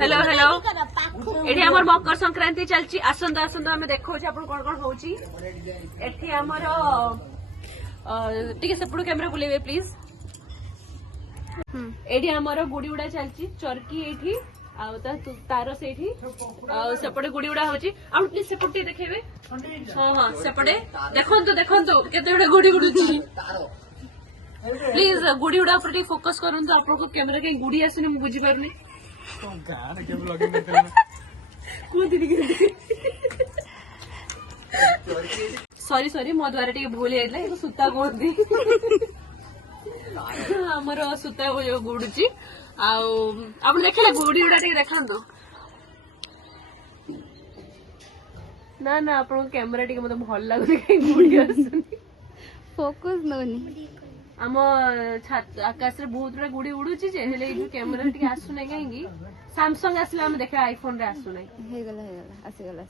hello hello एठी हमर मकर संक्रांति चलची आसंदा आसंदा हमें देखो आपण कोन कोन होची एठी हमर ठीक है सेपटू कैमरा बुलेबे प्लीज एठी हमर गुडी उडा चलची चरकी एठी तार से सेपटे गुड़ी उड़ा होची आ प्लीज सेपटे देखेबे हां हां सेपटे देखंतो देखंतो केते गुडा गुड़ी उडुची प्लीज गुड़ी उड़ा पर फोकस करंतो आपको कैमरा के गुड़ी आसने मु बुझी परनी गान के ब्लॉगिंग करते कोन दिदी सॉरी सॉरी मो द्वारा टिके भूल हेला एगो सुता कोंदी हमर सुता जो गुडुची आप देखले गुड़ी उड़ा देखा ना ना आप कैमरा टी मतलब भल लगुनि गुड़ी फोकस नौनी आम आकाश रे बहुत गुड़ा गुड़ी उड़ुची कैमरा टी आसुना कहीं सैमसंग आसले आम देखा आईफोन रे आसुना आसीगला